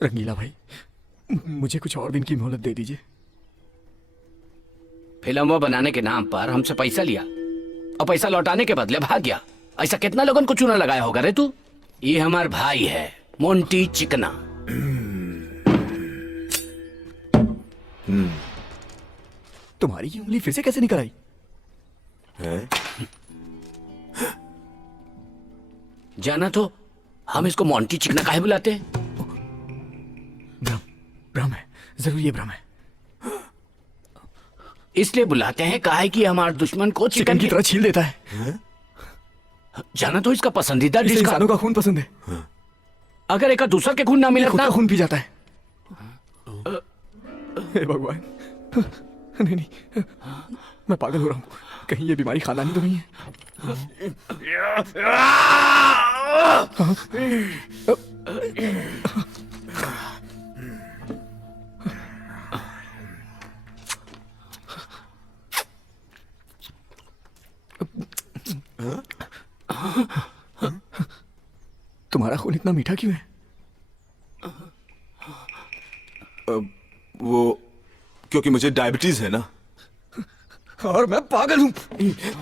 रंगीला भाई, मुझे कुछ और दिन की मोहलत दे दीजिए। फिल्म बनाने के नाम पर हमसे पैसा लिया और पैसा लौटाने के बदले भाग गया। ऐसा कितना लोगों को चूना लगाया होगा रे तू। ये हमार भाई है मोंटी चिकना। तुम्हारी ये उंगली फिर से कैसे निकल आई? जाना तो हम इसको मोंटी चिकना काहे बुलाते हैं? भ्रम है, जरूर ये भ्रम है। इसलिए बुलाते हैं काहे कि हमारे दुश्मन को चिकन की तरह छील देता है। जाना तो इसका पसंदीदा डिश इंसानों का खून पसंद है। अगर एक दूसरा के खून ना मिले खुद ना का खून पी जाता है। हे भगवान, नहीं नहीं, मैं पागल हो रहा हूँ। कहीं ये बीमारी खानदानी तो नहीं है? तुम्हारा खून इतना मीठा क्यों है? वो क्योंकि मुझे डायबिटीज है ना। और मैं पागल हूँ।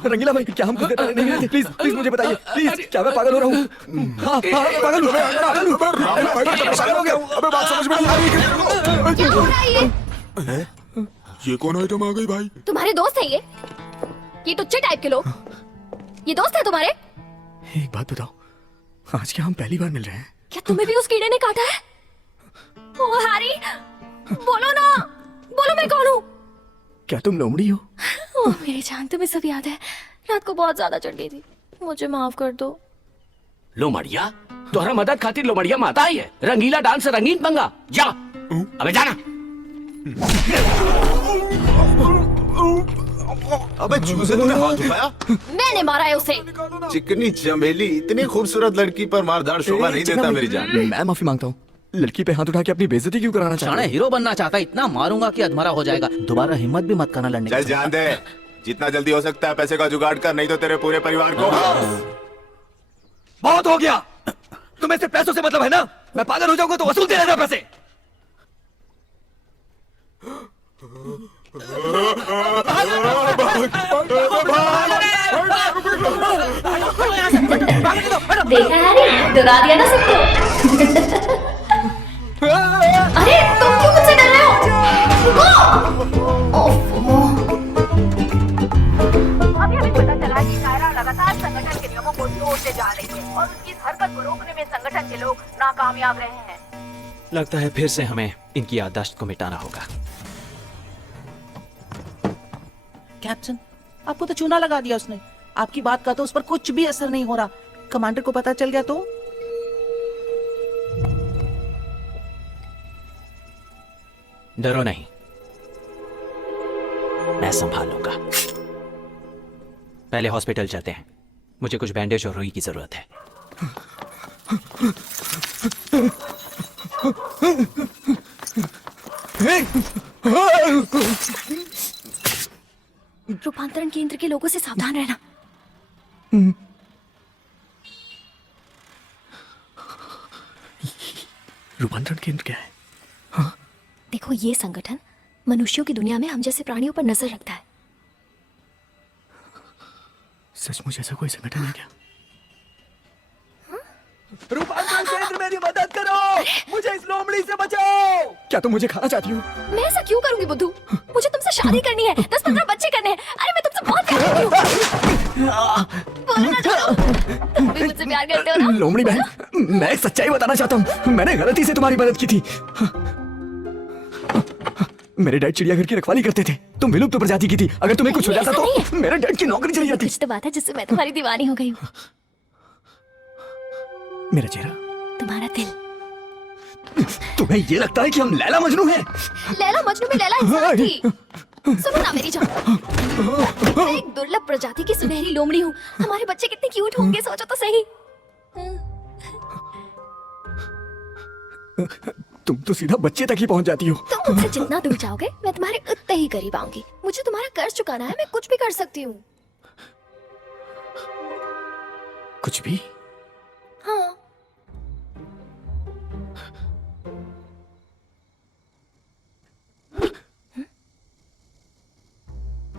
रंगीला भाई, क्या हम नहीं रहते? प्लीज प्लीज मुझे बताइए, प्लीज, क्या मैं पागल हो रहा हूँ? हाँ हाँ, पागल हूँ, पागल हूँ। पागल हो गया। अबे बात समझ में नहीं आ रही। क्या हो रहा है ये कौन आइटम आ गई भाई? तुम्हारे दोस्त है ये टुच्चे टाइप के लोग। ये दोस्त है तुम्हारे? एक बात बताओ, आज क्या हम पहली बार मिल रहे हैं? क्या तुम्हें भी उस कीड़े ने काटा है? ओ हैरी, बोलो ना, बोलो मैं कौन हूँ? क्या तुम लोमड़ी हो? ओ मेरी जान, तुम्हें सब याद है? रात को बहुत ज्यादा चढ़ गई थी, मुझे माफ कर दो। लोमड़िया? तुम्हारा मदद खातिर लोमड़िया माता आई है। रंगीला डांस से रंगीन पंगा। जा अबे जाना। अबे चूजे, तूने हाथ उठाया? मैंने मारा है उसे। चिकनी चमेली, इतनी खूबसूरत लड़की पर मारदार शोभा नहीं देता मेरी जान। मैं माफी मांगता हूँ। लड़की पे हाथ उठा के अपनी बेइज्जती क्यों कराना चाहता है? हीरो बनना चाहता है, इतना मारूंगा कि अधमरा हो जाएगा। दोबारा हिम्मत भी मत करना लड़ने चल की। जान दे, जितना जल्दी हो सकता है पैसे का जुगाड़ कर, नहीं तो तेरे पूरे परिवार को। बहुत हो गया। तुम्हें सिर्फ पैसों से मतलब है ना? मैं पागल हो जाऊंगा तो वसूल दे देना पैसे। देखा हैरी, डरा दिया ना सबको। अरे तुम क्यों मुझसे डर रहे हो? अभी हमें पता चला कि कायरा लगातार संगठन के नियमों को तोड़ते जा रही है और उसकी इस हरकत को रोकने में संगठन के लोग नाकामयाब रहे हैं। लगता है फिर से हमें इनकी याददाश्त को मिटाना होगा। कैप्टन, आपको तो चूना लगा दिया उसने। आपकी बात का तो उस पर कुछ भी असर नहीं हो रहा। कमांडर को पता चल गया तो? डरो नहीं, मैं संभालूंगा। पहले हॉस्पिटल चलते हैं, मुझे कुछ बैंडेज और रुई की जरूरत है। रूपांतरण केंद्र के लोगों से सावधान रहना। रूपांतरण केंद्र क्या है? देखो, ये संगठन मनुष्यों की दुनिया में हम जैसे प्राणियों पर नजर रखता है। सचमुच ऐसा कोई संगठन है क्या? रूपांतरण केंद्र, मेरी मदद करो, मुझे इस लोमड़ी से बचाओ। क्या तुम मुझे खाना चाहती हो? मैं ऐसा क्यों करूंगी बुद्धू? मुझे तुमसे शादी करनी है, 10-15 बच्चे करने हैं। अरे मैं तुमसे बहुत प्यार करती हूँ। बोलो ना जानो, तुम भी मुझसे प्यार करते हो ना? लोमड़ी बहन, मैं एक सच्चाई बताना चाहता हूँ। मैंने गलती से तुम्हारी मदद की थी। मेरे डैड चिड़ियाघर की रखवाली करते थे। तुम विलुप्त प्रजाति की थी। अगर तुम्हें कुछ हो जाता तो मेरे डैड की नौकरी चली जाती। कुछ तो बात है जिससे मैं तुम्हारी दीवानी हो गई हूँ। मेरा चेहरा, तुम्हारा दिल। तुम्हें ये लगता है कि हम लैला मजनू हैं? लैला मजनू में लैला इंसान थी। सुनो ना मेरी जान, मैं एक दुर्लभ प्रजाति की सुनहरी लोमड़ी हूँ। हमारे बच्चे कितने क्यूट होंगे, सोचो तो सही। तुम तो सीधा बच्चे तक ही पहुंच जाती हो। तुम मुझसे जितना दूर जाओगे, मैं तुम्हारे उतने ही करीब आऊंगी। मुझे तुम्हारा कर्ज चुकाना है, मैं कुछ भी कर सकती हूँ। कुछ भी? हाँ।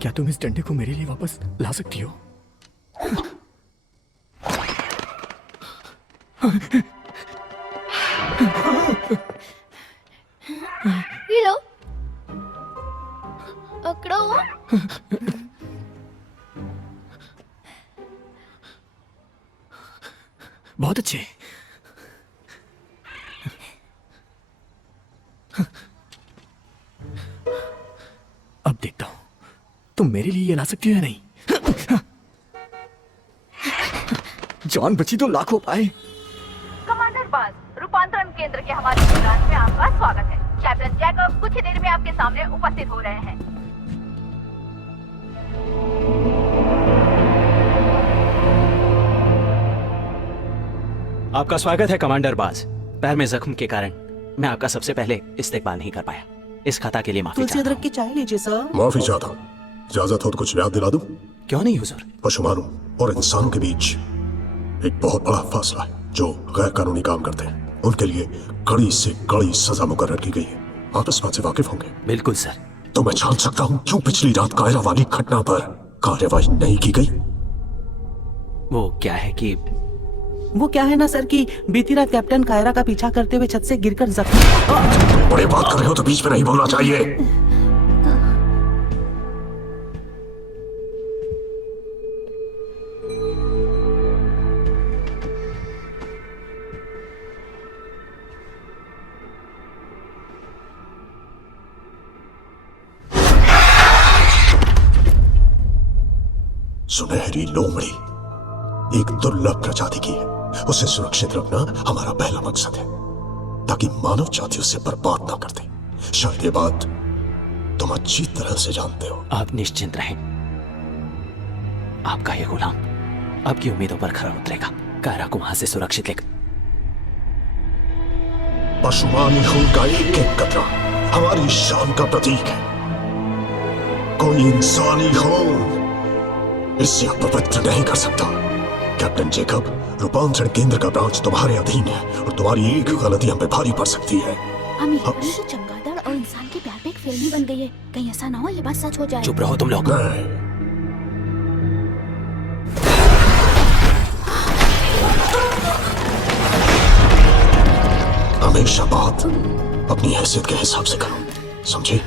क्या तुम इस डंडे को मेरे लिए वापस ला सकती हो? ये लो, पकड़ो। बहुत अच्छे। अब देखता हूं तुम मेरे लिए ये ला सकती हो या नहीं। जान बची तो लाखों पाए। कमांडर बाज, रूपांतरण केंद्र के हमारे प्रोग्राम में आपका स्वागत है। कैप्टन जैकब कुछ ही देर में आपके सामने उपस्थित हो रहे हैं। आपका स्वागत है कमांडर बाज। पैर में जख्म के कारण मैं आपका सबसे पहले इस्तेकबाल नहीं कर पाया। इस खता के लिए माफी तुलसी चाहता अदरक की चाय लीजिए सर। माफी चाहता हूँ। इजाजत हो तो कुछ याद दिला दूं? हूँ। क्यों नहीं हुजूर? पशुमारों और इंसानों के बीच एक बहुत बड़ा फासला है। जो गैर कानूनी काम करते हैं उनके लिए कड़ी से कड़ी सजा मुकर्रर की गई है। आप इस बात से वाकिफ होंगे। बिल्कुल सर। तो मैं जान सकता हूँ क्यों पिछली रात कायरा वाली घटना पर कार्यवाही नहीं की गई? वो क्या है ना सर कि बीती रात कैप्टन कायरा का पीछा करते हुए छत से गिरकर जख्मी। बड़े बात कर रहे हो तो बीच में नहीं बोलना चाहिए। सुनहरी लोमड़ी एक दुर्लभ प्रजाति की है। उसे सुरक्षित रखना हमारा पहला मकसद है ताकि मानव जाति उसे बर्बाद ना कर दे। शायद ये बात तुम अच्छी तरह से जानते हो। आप निश्चिंत रहें। आपका ये गुलाम आपकी उम्मीदों पर खरा उतरेगा। कायरा को वहां से सुरक्षित लेकर। पशुमानी खून का एक एक कतरा हमारी शान का प्रतीक है। कोई इंसानी खून इससे अपवित्र नहीं कर सकता। कैप्टन जेकब, रूपांतरण केंद्र का ब्रांच तुम्हारे अधीन है और तुम्हारी एक गलती हम पे भारी पड़ सकती है। अमेरिका में तो चमगादड़ और इंसान के प्यार पे एक फिल्म ही बन गई है। कहीं ऐसा ना हो ये बात सच हो जाए। चुप रहो तुम लोग। हमेशा बात अपनी हैसियत के हिसाब से करो, समझे?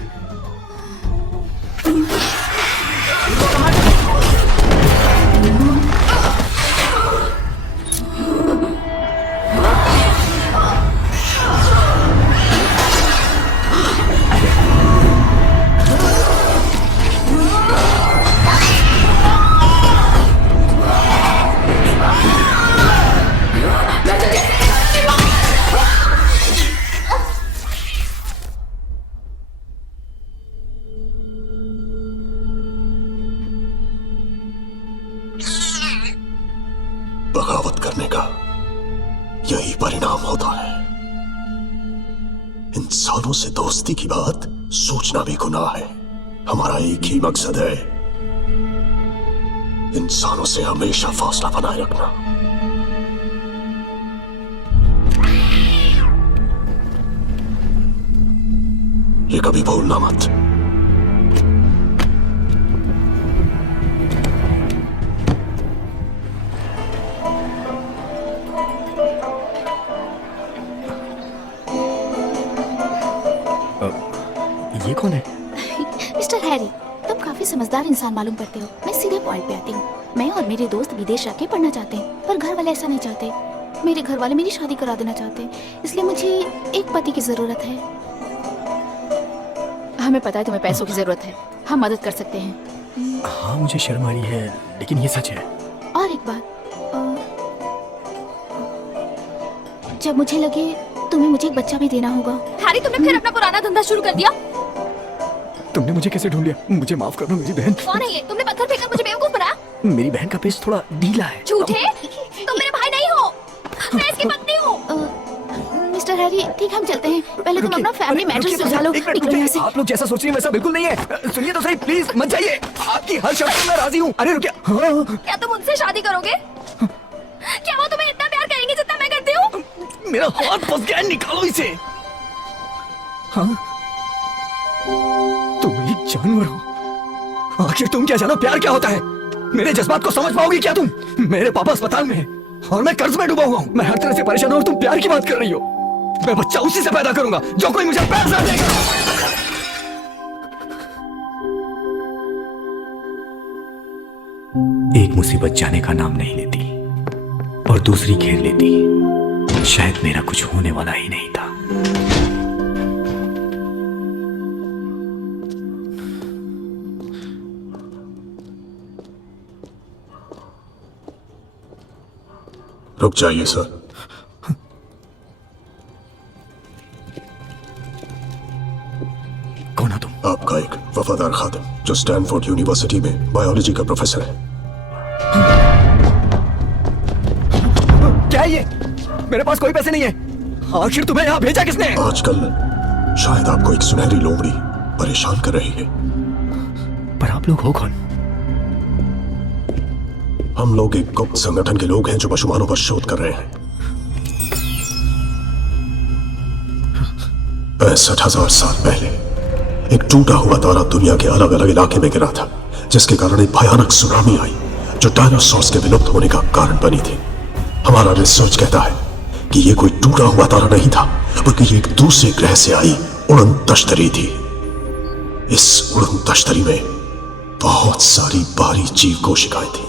बगावत करने का यही परिणाम होता है। इंसानों से दोस्ती की बात सोचना भी गुनाह है। हमारा एक ही मकसद है, इंसानों से हमेशा फासला बनाए रखना। ये कभी भूलना मत। ये कौन है? मिस्टर हैरी, तुम काफी समझदार इंसान मालूम पड़ते हो। मैं सीधे पॉइंट पे आती हूँ। मैं और मेरे दोस्त विदेश जाके पढ़ना चाहते हैं, पर घर वाले ऐसा नहीं चाहते। मेरे घर वाले मेरी शादी करा देना चाहते हैं, इसलिए मुझे एक पति की जरूरत है। हमें पता है तुम्हें पैसों की जरूरत है, हम मदद कर सकते हैं। हाँ मुझे शर्म आ रही है लेकिन ये सच है। और एक बात, जब मुझे लगे तुम्हें मुझे एक बच्चा भी देना होगा। हैरी, तुमने फिर अपना पुराना धंधा शुरू कर दिया। तुमने मुझे कैसे ढूंढ लिया? मुझे माफ करना मेरी बहन। कौन है ये? तुमने पत्थर फेंककर मुझे बेवकूफ बनाया। मेरी बहन का पेश थोड़ा ढीला है। झूठे, तुम मेरे भाई नहीं हो, मैं इसकी पत्नी हूँ। मिस्टर हैरी, ठीक, हम चलते हैं। पहले तुम अपना फैमिली मैटर सुलझा लो। निकलो यहाँ से। आप लोग जैसा सोच रही हैं वैसा बिल्कुल नहीं है। सुनिए तो सही, प्लीज मत जाइए। आपकी हर शर्त पर मैं राजी हूँ। अरे रुकिए। हाँ। क्या तुम मुझसे शादी करोगे? क्या वो तुम्हें इतना प्यार करेंगे जितना मैं करती हूँ? मेरा हाथ फंस गया, निकालो इसे। हाँ तुम एक जानवर हो आखिर तुम क्या जानो प्यार क्या होता है? मेरे जज्बात को समझ पाओगी क्या तुम? मेरे पापा अस्पताल में हैं और मैं कर्ज में डूबा हुआ हूँ। मैं हर तरह से परेशान हूँ और तुम प्यार की बात कर रही हो। मैं बच्चा उसी से पैदा करूंगा जो कोई मुझे पैर ना देगा। एक मुसीबत जाने का नाम नहीं लेती और दूसरी घेर लेती। शायद मेरा कुछ होने वाला ही नहीं था। रुक जाइए सर। कौन हो तुम? आपका एक वफादार खादिम जो स्टैनफोर्ड यूनिवर्सिटी में बायोलॉजी का प्रोफेसर है। क्या है ये? मेरे पास कोई पैसे नहीं है। आखिर तुम्हें यहाँ भेजा किसने? आजकल शायद आपको एक सुनहरी लोमड़ी परेशान कर रही है। पर आप लोग हो कौन? हम लोग एक गुप्त संगठन के लोग हैं जो पशुमानों पर शोध कर रहे हैं। 65,000 साल पहले एक टूटा हुआ तारा दुनिया के अलग अलग इलाके में गिरा था, जिसके कारण एक भयानक सुनामी आई जो डायनासोर्स के विलुप्त होने का कारण बनी थी। हमारा रिसर्च कहता है कि ये कोई टूटा हुआ तारा नहीं था, बल्कि ये एक दूसरे ग्रह से आई उड़न तश्तरी थी। इस उड़न तश्तरी में बहुत सारी बाहरी जीव कोशिकाएं थी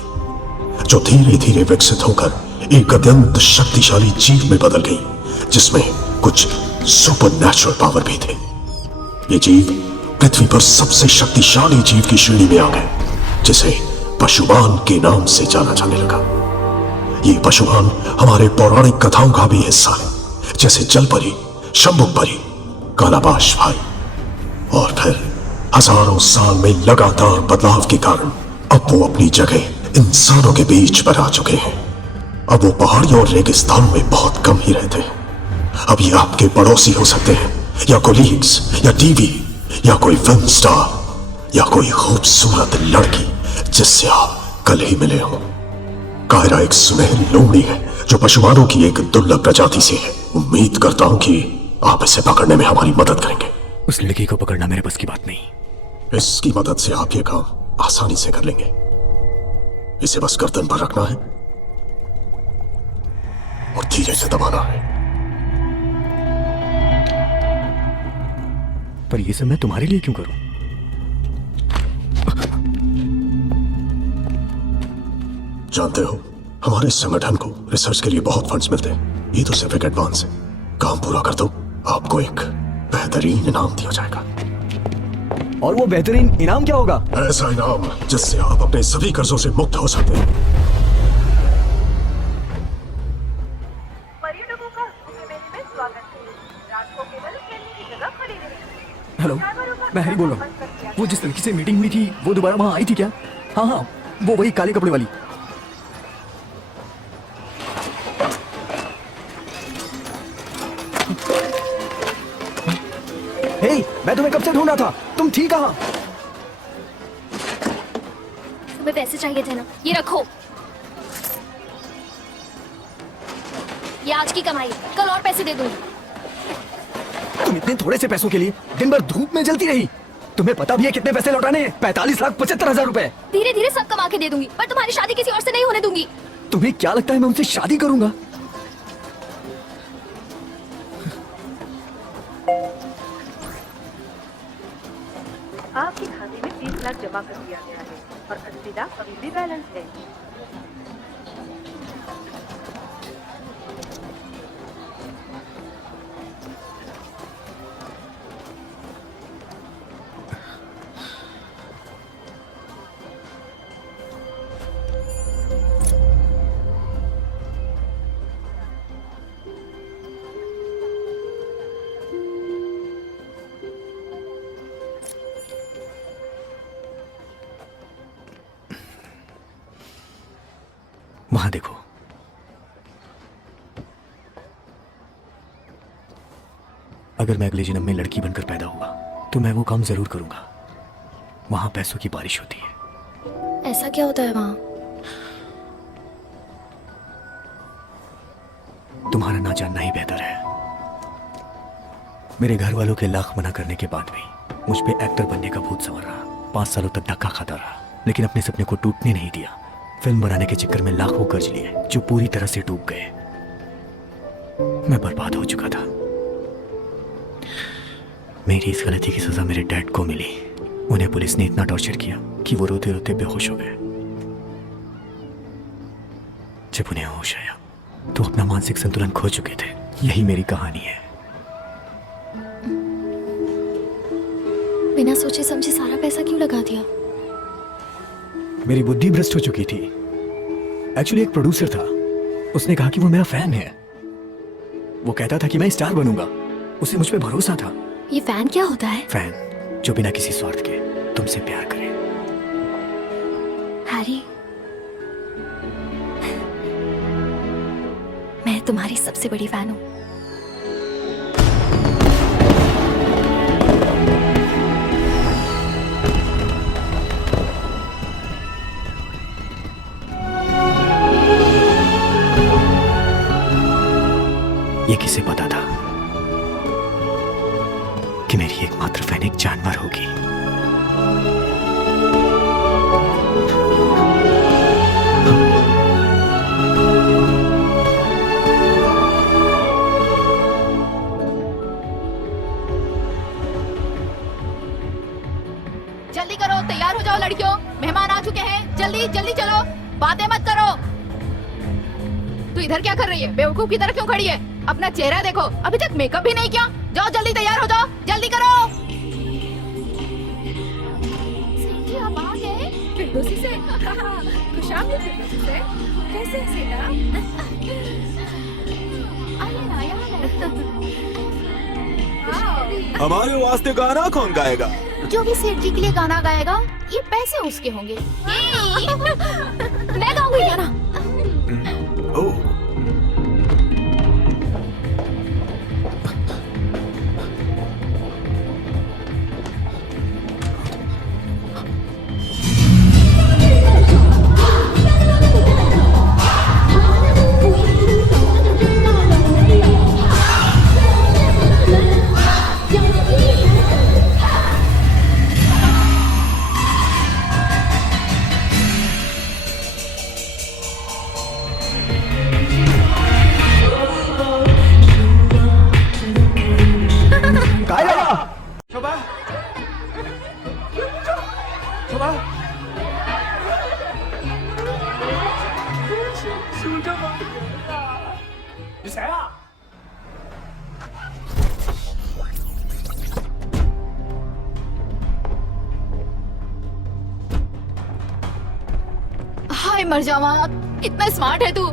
जो धीरे धीरे विकसित होकर एक अत्यंत शक्तिशाली जीव में बदल गई, जिसमें कुछ सुपरनैचुरल पावर भी थे। ये जीव पृथ्वी पर सबसे शक्तिशाली जीव की श्रेणी में आ गए, जिसे पशुमान के नाम से जाना जाने लगा। ये पशुमान हमारे पौराणिक कथाओं का भी हिस्सा है, जैसे जलपरी, शंभुपरी, कालाबाश भाई। और फिर हजारों साल में लगातार बदलाव के कारण अब वो अपनी जगह इंसानों के बीच पर आ चुके हैं। अब वो पहाड़ियों और रेगिस्तानों में बहुत कम ही रहते हैं। अब ये आपके पड़ोसी हो सकते हैं, या कोलीग्स, या टीवी, या कोई फिल्म स्टार, या कोई खूबसूरत लड़की जिससे आप कल ही मिले हो। कायरा एक सुनहरी लोमड़ी है जो पशुमानों की एक दुर्लभ प्रजाति से है। उम्मीद करता हूं कि आप इसे पकड़ने में हमारी मदद करेंगे। उस लड़की को पकड़ना मेरे बस की बात नहीं। इसकी मदद से आप ये काम आसानी से कर लेंगे। इसे बस गर्दन पर रखना है और धीरे से दबाना है। पर ये सब मैं तुम्हारे लिए क्यों करूं? जानते हो, हमारे संगठन को रिसर्च के लिए बहुत फंड्स मिलते हैं। ये तो सिर्फ एक एडवांस है। काम पूरा कर दो, आपको एक बेहतरीन इनाम दिया जाएगा। और वो बेहतरीन इनाम क्या होगा? ऐसा इनाम जिससे आप अपने सभी कर्जों से मुक्त हो सकते हैं। पर्यटकों का कुंभ मेले में स्वागत है। रात को केवल खेलने की जगह खुली रहेगी। हेलो, मैं हैरी बोल रहा हूँ। वो जिस लड़की से मीटिंग हुई थी वो दोबारा वहां आई थी क्या? हाँ हाँ, वो वही काले कपड़े वाली। हे, मैं तुम्हें कब से ढूंढ रहा था, तुम थी कहाँ? तुम्हें पैसे चाहिए थे ना, ये रखो। ये आज की कमाई, कल और पैसे दे दूंगी। तुम इतने थोड़े से पैसों के लिए दिन भर धूप में जलती रही। तुम्हें पता भी है कितने पैसे लौटाने हैं? 45,75,000 रुपए। धीरे धीरे सब कमा के दे दूंगी, पर तुम्हारी शादी किसी और से नहीं होने दूंगी। तुम्हें क्या लगता है मैं उनसे शादी करूंगा? आपके खाते में 30 लाख जमा कर दिया गया है और 80 लाख अभी भी बैलेंस है। वहां देखो। अगर मैं अगले जन्म में लड़की बनकर पैदा हुआ तो मैं वो काम जरूर करूंगा। वहां पैसों की बारिश होती है। ऐसा क्या होता है वहाँ? तुम्हारा ना जानना ही बेहतर है। मेरे घर वालों के लाख मना करने के बाद भी मुझ पे एक्टर बनने का भूत सवार रहा। 5 सालों तक धक्का खाता रहा, लेकिन अपने सपने को टूटने नहीं दिया। फिल्म बनाने के चक्कर में लाखों कर्ज लिए जो पूरी तरह से डूब गए। मैं बर्बाद हो चुका था। मेरी इस गलती की सजा मेरे डैड को मिली। उन्हें पुलिस ने इतना टॉर्चर किया कि वो रोते रोते बेहोश हो गए। जब उन्हें होश आया तो अपना मानसिक संतुलन खो चुके थे। यही मेरी कहानी है। बिना सोचे समझे सारा पैसा क्यों लगा दिया? मेरी बुद्धि भ्रष्ट हो चुकी थी। एक्चुअली एक प्रोड्यूसर था, उसने कहा कि वो मेरा फैन है। वो कहता था कि मैं स्टार बनूंगा। उसे मुझ पे भरोसा था। ये फैन क्या होता है? फैन जो बिना किसी स्वार्थ के तुमसे प्यार करे। हैरी, मैं तुम्हारी सबसे बड़ी फैन हूँ। ये किसे पता था कि मेरी एकमात्र फैन एक जानवर होगी। जल्दी करो, तैयार हो जाओ लड़कियों, मेहमान आ चुके हैं। जल्दी जल्दी चलो, बातें मत करो। तू इधर क्या कर रही है? बेवकूफ की तरह क्यों खड़ी है? अपना चेहरा देखो, अभी तक मेकअप भी नहीं किया। जाओ जल्दी तैयार हो जाओ, जल्दी करो। जी आप आ गए फिरदौसी से? खुशामदीद फिरदौसी से। कैसे हैं सीता? आइए ना, यहाँ हमारे वास्ते गाना कौन गाएगा? जो भी सेठ जी के लिए गाना गाएगा, ये पैसे उसके होंगे। मैं गाऊंगी गाना। ओह, हाय मर जावा, कितना स्मार्ट है तू।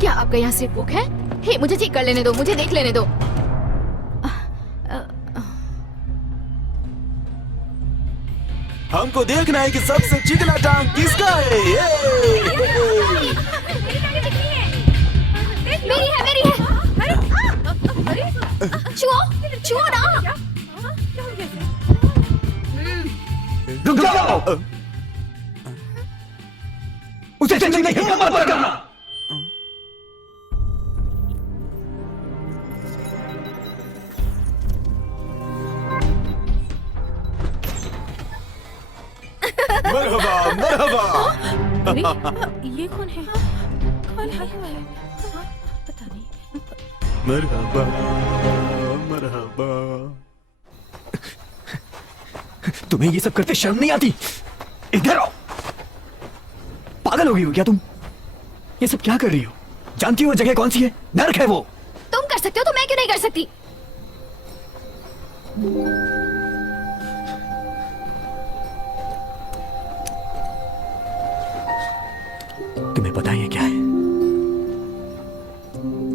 क्या आपका यहाँ सिर्फ बुक है? हे, मुझे चेक कर लेने दो, मुझे देख लेने दो। हमको देखना है कि सबसे चिकना टांग किसका है। मेरी है, मेरी है। छुओ, छुओ ना। रुक जाओ। उसे चलने की हिम्मत मत करना। मरहबा मरहबा। ये कौन है? कौन है? पता नहीं। मरहबा मरहबा। तुम्हें ये सब करते शर्म नहीं आती? इधर आओ। पागल हो गई हो क्या तुम? ये सब क्या कर रही हो? जानती हो वो जगह कौन सी है? नर्क है वो। तुम कर सकते हो तो मैं क्यों नहीं कर सकती? तुम्हें पता है ये क्या है?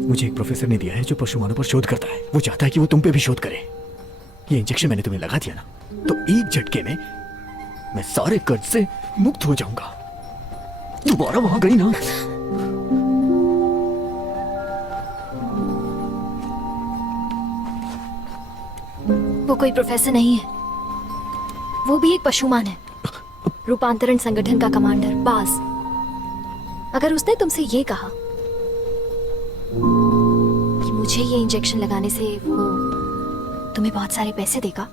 मुझे एक प्रोफेसर ने दिया है जो पशु मानव पर शोध करता है। वो चाहता है कि वो तुम पे भी शोध करे। ये इंजेक्शन मैंने तुम्हें लगा दिया ना, तो एक झटके में मैं सारे कर्ज से मुक्त हो जाऊंगा। दोबारा वहां गई ना, वो कोई प्रोफेसर नहीं है, वो भी एक पशुमान है, रूपांतरण संगठन का कमांडर बास। अगर उसने तुमसे ये कहा कि मुझे ये इंजेक्शन लगाने से वो तुम्हें बहुत सारे पैसे देगा,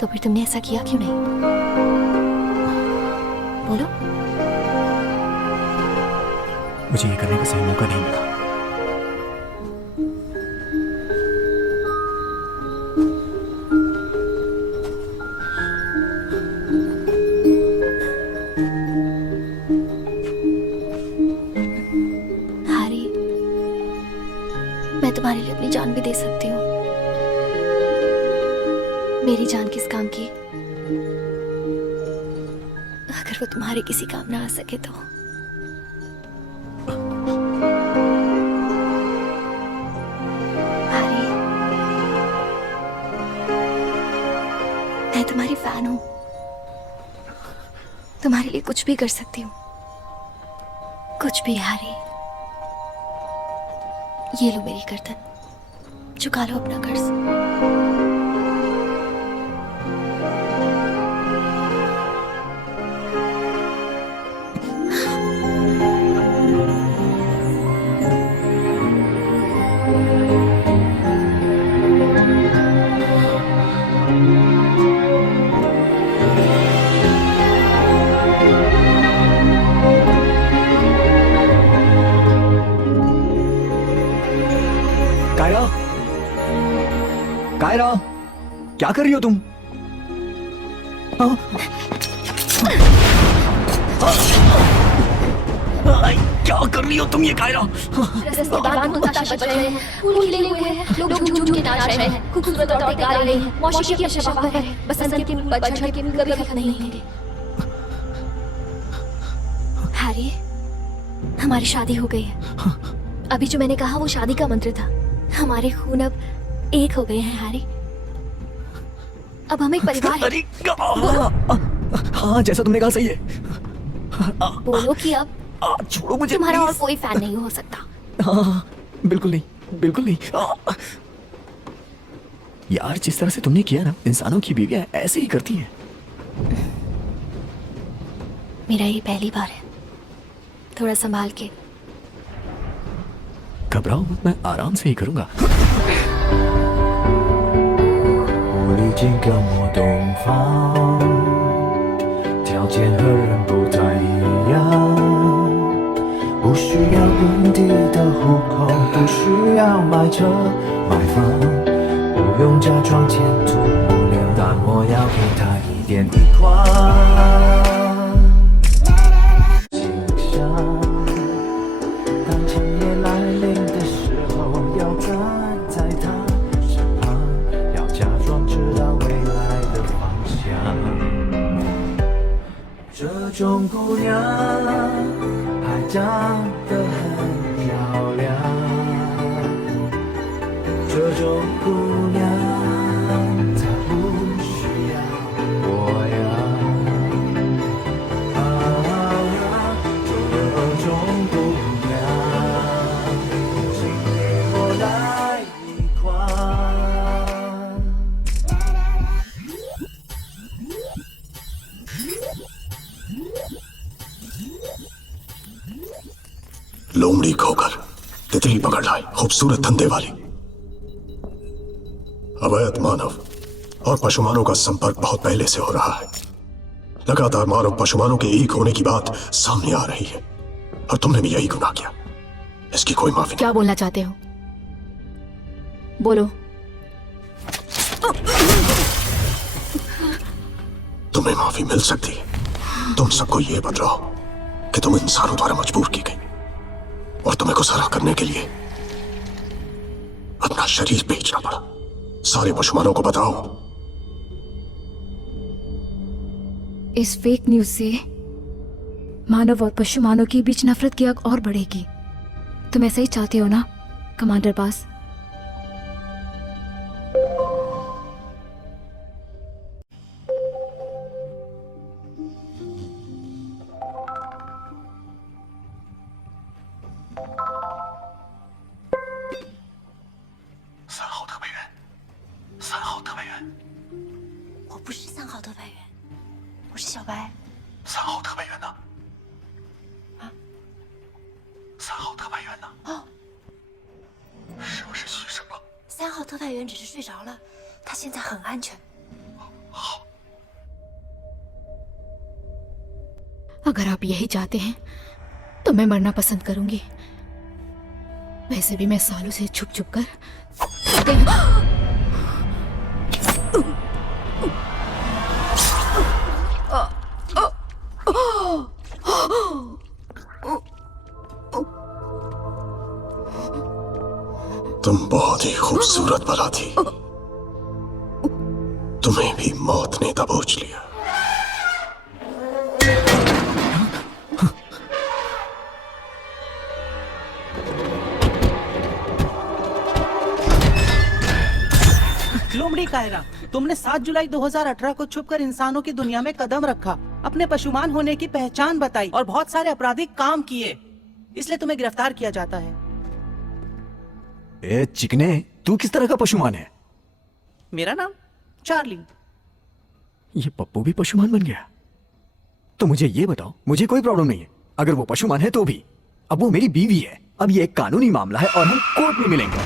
तो फिर तुमने ऐसा किया क्यों नहीं? बोलो। मुझे ये करने का सही मौका नहीं मिला। हैरी, मैं तुम्हारे लिए अपनी जान भी दे सकती हूँ। मेरी जान किस काम की, अगर वो तुम्हारे किसी काम ना आ सके तो। हैरी, मैं तुम्हारी फैन हूँ, तुम्हारे लिए कुछ भी कर सकती हूँ, कुछ भी। हैरी, ये लो मेरी गर्दन, चुका लो अपना कर्ज। कायरा, कायरा, क्या कर रही हो तुम? क्या कर रही हो तुम ये कायरा? दीवान को ताशा बज रहे हैं, फूल खिले हुए हैं, लोग झूम के नाच रहे हैं, खूबसूरत औरतें गा रही हैं, मौसीकी की शबाब है, बसंत के फूल पतझड़ के फूल कभी खत्म नहीं होंगे। हैरी, हमारी शादी हो गई है। अभी जो मैंने कहा वो शादी का मंत्र था। हमारे खून अब एक हो गए हैं हैरी। अब हम एक परिवार हैं। अरे हाँ, जैसा तुमने कहा सही है। बोलो कि अब छोड़ो मुझे तुम्हारा और please। कोई फैन नहीं हो सकता। हाँ, बिल्कुल नहीं, बिल्कुल नहीं। यार, जिस तरह से तुमने किया ना, इंसानों की बीवियां ऐसे ही करती हैं। मेरा ये पहली बार है, थोड़ा संभाल के। घबराओ मत, मैं आराम से ही करूंगा। 我历经各陌东方，条件和人不太一样，不需要本地的户口，不需要买车买房，不用假装前途无量，但我要给他一点一块景象。当今夜来临的时候，要站在他身旁，要假装知道未来的方向。这种姑娘还长得很漂亮，这种姑娘她不需要我呀。这种姑娘，请给我来一块。लोमड़ी खोकर तितली पकड़ लाए, खूबसूरत धंधे वाली। अवैध मानव और पशुमानों का संपर्क बहुत पहले से हो रहा है। लगातार मानव पशुमानों के एक होने की बात सामने आ रही है, और तुमने भी यही गुनाह किया। इसकी कोई माफी क्या बोलना चाहते हो? बोलो। तुम्हें माफी मिल सकती है। तुम सबको ये बतलाओ कि तुम इंसानों द्वारा मजबूर की गई, और तुम्हें गुजारा करने के लिए अपना शरीर बेचना पड़ा। सारे पशुमानों को बताओ। इस फेक न्यूज से मानव और पशु मानव के बीच नफरत की आग और बढ़ेगी। तुम ऐसा ही चाहते हो ना कमांडर बास?我不是3号特派员，我是小白。 3号特派员呢？啊？3号特派员呢？哦，是不是牺牲了？ 3号特派员只是睡着了，他现在很安全。好。अगर आप यही चाहते हैं तो मैं मरना पसंद करूंगी। वैसे भी मैं सालों से छुप छुप कर तुम बहुत ही खूबसूरत बना थी, तुम्हें भी मौत ने दबोच लिया। लोमड़ी कायरा, तुमने 7 जुलाई 2018 को छुपकर इंसानों की दुनिया में कदम रखा, अपने पशुमान होने की पहचान बताई और बहुत सारे आपराधिक काम किए, इसलिए तुम्हें गिरफ्तार किया जाता है। ए चिकने, तू किस तरह का पशुमान है? मेरा नाम चार्ली। ये पप्पू भी पशुमान बन गया? तो मुझे ये बताओ, मुझे कोई प्रॉब्लम नहीं है अगर वो पशुमान है तो भी। अब वो मेरी बीवी है, अब ये एक कानूनी मामला है और हम कोर्ट में मिलेंगे।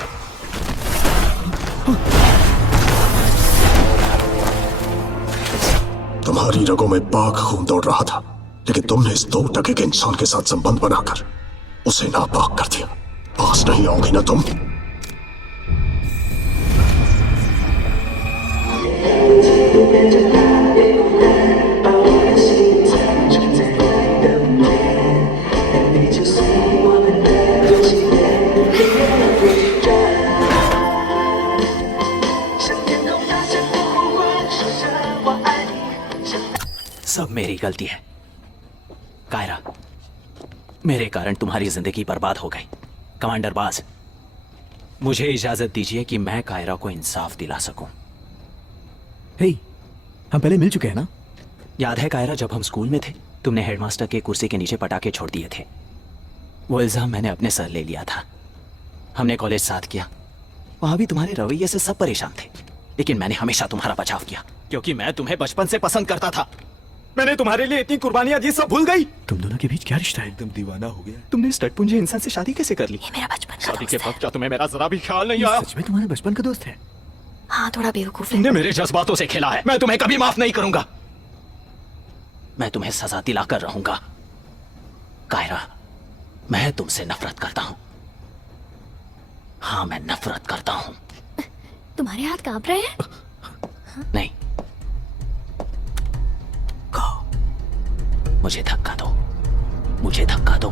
तुम्हारी रगों में पाक खून दौड़ रहा था, लेकिन तुमने इस 2 टके के इंसान के साथ संबंध बनाकर उसे नापाक कर दिया। पास नहीं आओगे ना तुम? सब मेरी गलती है कायरा, मेरे कारण तुम्हारी जिंदगी बर्बाद हो गई। कमांडर बाज, मुझे इजाजत दीजिए कि मैं कायरा को इंसाफ दिला सकूं। हे, हम पहले मिल चुके हैं ना? याद है कायरा, जब हम स्कूल में थे तुमने हेडमास्टर के कुर्सी के नीचे पटाखे छोड़ दिए थे। वो इल्जाम मैंने अपने सर ले लिया था। हमने कॉलेज साथ किया, वहां भी तुम्हारे रवैये से सब परेशान थे, लेकिन मैंने हमेशा तुम्हारा बचाव किया क्योंकि मैं तुम्हें बचपन से पसंद करता था। मैंने तुम्हारे लिए इतनी कुर्बानियां दी, सब भूल गई। तुम दोनों के बीच क्या रिश्ता है? एकदम दीवाना हो गया। तुमने इस टटपुंजे इंसान से शादी कैसे कर ली? मेरा बचपन का शादी के दोस्त है। वक्त क्या तुम्हें मेरा जरा भी ख्याल नहीं आया? सच में तुम्हारे बचपन का दोस्त है? हाँ, थोड़ा बेवकूफ है। तुमने मेरे जज्बातों से खेला है, मैं तुम्हें कभी माफ नहीं करूंगा। मैं तुम्हें सजा दिलाकर रहूंगा। कायरा, मैं तुमसे नफरत करता हूं। हाँ, मैं नफरत करता हूं। तुम्हारे हाथ कांप रहे हैं? नहीं, मुझे धक्का दो, मुझे धक्का दो।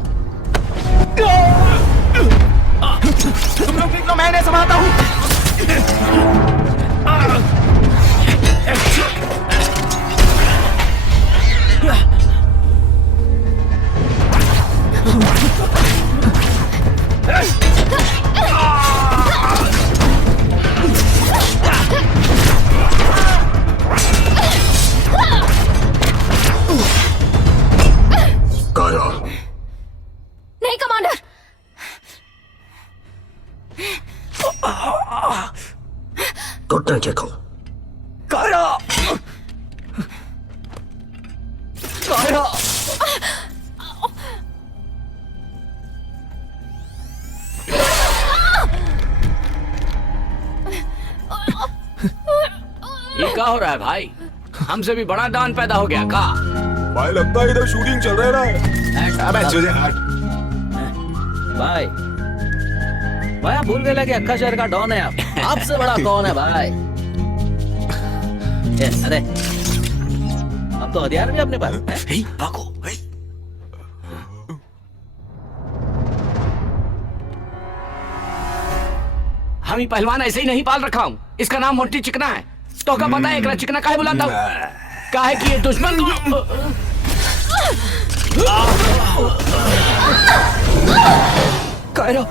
तुम लोग निकलो, मैं इन्हें संभालता हूं। कायरा, नहीं कमांडर। घुटने टेको। कायरा, कायरा, ये क्या हो रहा है भाई? हमसे भी बड़ा डॉन पैदा हो गया का? भाई लगता है इधर शूटिंग चल रहा है। अबे चुजे हट। भाई भाई आप भूल गए कि अक्का शहर का डॉन है आप। आपसे बड़ा कौन है भाई? अरे अब तो हथियार भी अपने पास है। भागो। हम ही पहलवान ऐसे ही नहीं पाल रखा हूँ। इसका नाम मोंटी चिकना है। तो क्या पता है एकरा चिकना काहे बुलाता हूँ? काहे कि ये दुश्मन कायरा,